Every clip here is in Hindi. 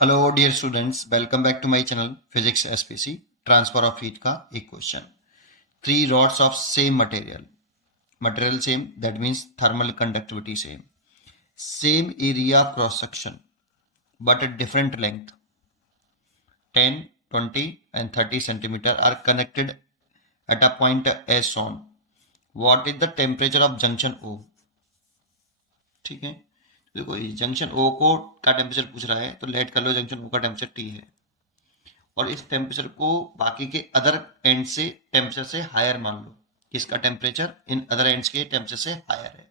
Hello dear students, welcome back to my channel physics SPC. Transfer of heat का एक question. Three rods of same material same, that means thermal conductivity same area cross section but at different length 10, 20 and 30 centimeter are connected at a point S on. What is the temperature of junction O? ठीक है, देखो जंक्शन ओ को का टेम्परेचर पूछ रहा है, तो लेट कर लो जंक्शन ओ का टेम्परेचर टी है और इस टेम्परेचर को बाकी के अदर एंड से टेम्परेचर से हायर मान लो कि इसका टेम्परेचर इन अदर एंड्स के टेम्परेचर से हायर है।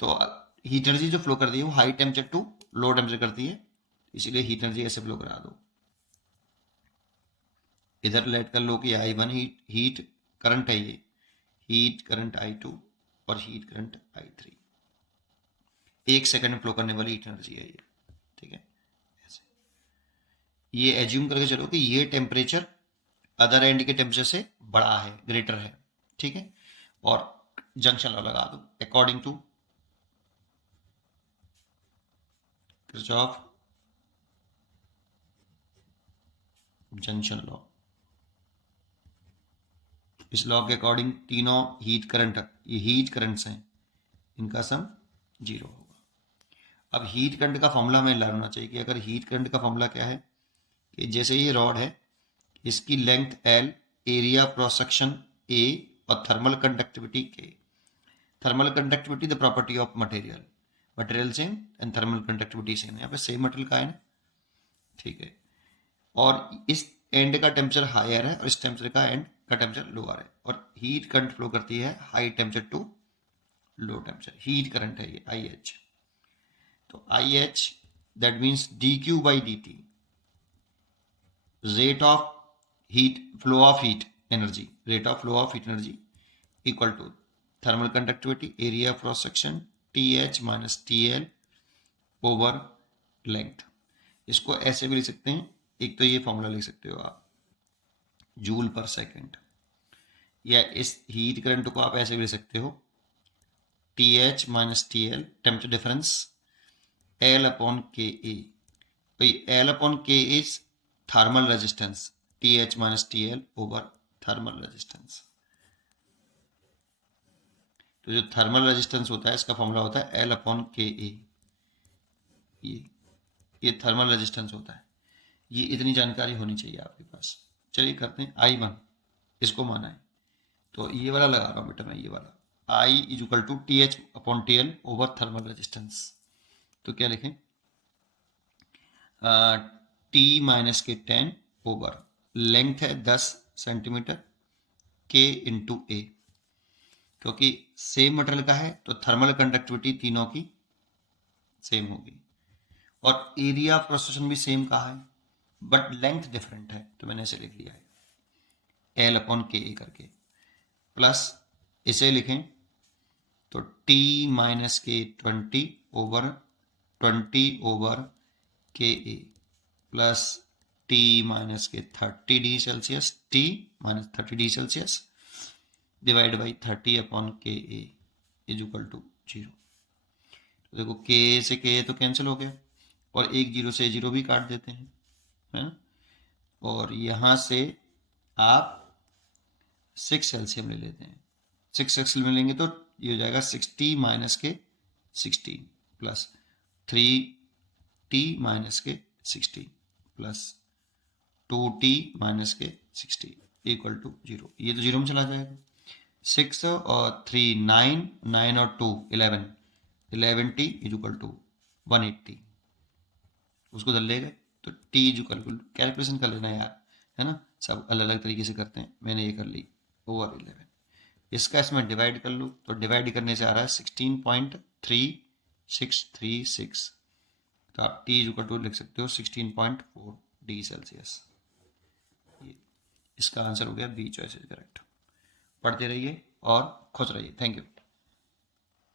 तो हीट एनर्जी जो फ्लो करती है वो high temperature to low temperature करती है, इसीलिए हीट एनर्जी ऐसे फ्लो करा दो। इधर लेट कर लो कि I1 हीट करंट है, ये हीट करंट I2 और हीट करंट I3, 1 सेकंड में फ्लो करने वाली हीट एनर्जी है ये। ठीक है, ये एज्यूम करके चलो कि ये टेम्परेचर अदर एंड के टेम्परेचर से बड़ा है, ग्रेटर है। ठीक है, और जंक्शन लॉ लगा दो according to Kirchhoff junction law. इस लॉ के अकॉर्डिंग तीनों हीट करंट्स हैं, इनका सम 0 होगा। अब हीट करंट का फॉर्मूला हमें लर्न होना चाहिए कि अगर हीट करंट का फॉर्मूला क्या है कि जैसे ये रॉड है, इसकी length L, area cross section A और thermal conductivity K। Thermal conductivity the property of material same and thermal conductivity same. यहाँ पे सेम मटेरियल का है ना, ठीक है, और इस एंड का टेम्परेचर हायर है और इस टेम्परेचर का एंड का टेम्परेचर लोअर है, और हीट करंट फ्लो करती है high temperature to low temperature. Heat current है ये IH। तो IH that means dQ by dt, rate of heat flow of heat energy, rate of flow of heat energy equal to thermal conductivity area cross section TH minus TL over length. इसको ऐसे भी लिख सकते हैं, एक तो ये फॉर्मूला लिख सकते हो आप जूल पर सेकेंड, या इस हीट करंट को आप ऐसे भी लिख सकते हो TH minus TL temperature difference L upon KA। भाई L upon K is thermal resistance, TH minus TL over thermal resistance. तो जो थर्मल रेजिस्टेंस होता है इसका फॉर्मूला होता है L अपॉन KA। ये थर्मल रेजिस्टेंस होता है। ये इतनी जानकारी होनी चाहिए आपके पास। चलिए करते हैं I1, इसको माना है तो ये वाला लगा रहा हूँ बेटा मैं, ये वाला I is equal to TH upon TL over thermal resistance. तो क्या लिखें, T माइनस के 10 ओवर लेंथ है 10 सेंटीमीटर K इंटू A। क्योंकि सेम मटेरियल का है तो थर्मल कंडक्टिविटी तीनों की सेम होगी, और एरिया ऑफ क्रॉस सेक्शन भी सेम का है बट लेंथ डिफरेंट है, तो मैंने ऐसे लिख लिया है L अपॉन KA करके। प्लस इसे लिखें तो T माइनस के 20 over 20 over KA plus T minus के 30 degree Celsius, T minus 30 degree Celsius divide by 30 upon KA is equal to 0। तो देखो KA से KA तो कैंसिल हो गया और एक जीरो से जीरो भी काट देते हैं, है ना, और यहाँ से आप 6 एलसीएम ले लेते हैं। 6 एलसीएम में लेंगे तो ये हो जाएगा 60 माइनस के 16 प्लस 3T माइनस के 60 प्लस 2T माइनस के 60 इक्वल टू 0। ये तो जीरो में चला जाएगा। 6 और 3 9, 9 और 2 11, 11T इज इक्वल टू 180। उसको धर लेगा तो T is equal to, calculation कर लेना यार, है ना, सब अलग अलग तरीके से करते हैं, मैंने ये कर ली ओवर 11। इसका इसमें डिवाइड कर लो तो डिवाइड करने से आ रहा है 16.3636। तो आप T इज इक्वल टू लिख सकते हो 16.4 डिग्री सेल्सियस। इसका आंसर हो गया बी चॉइस इज करेक्ट। पढ़ते रहिए और खुश रहिए। Thank you.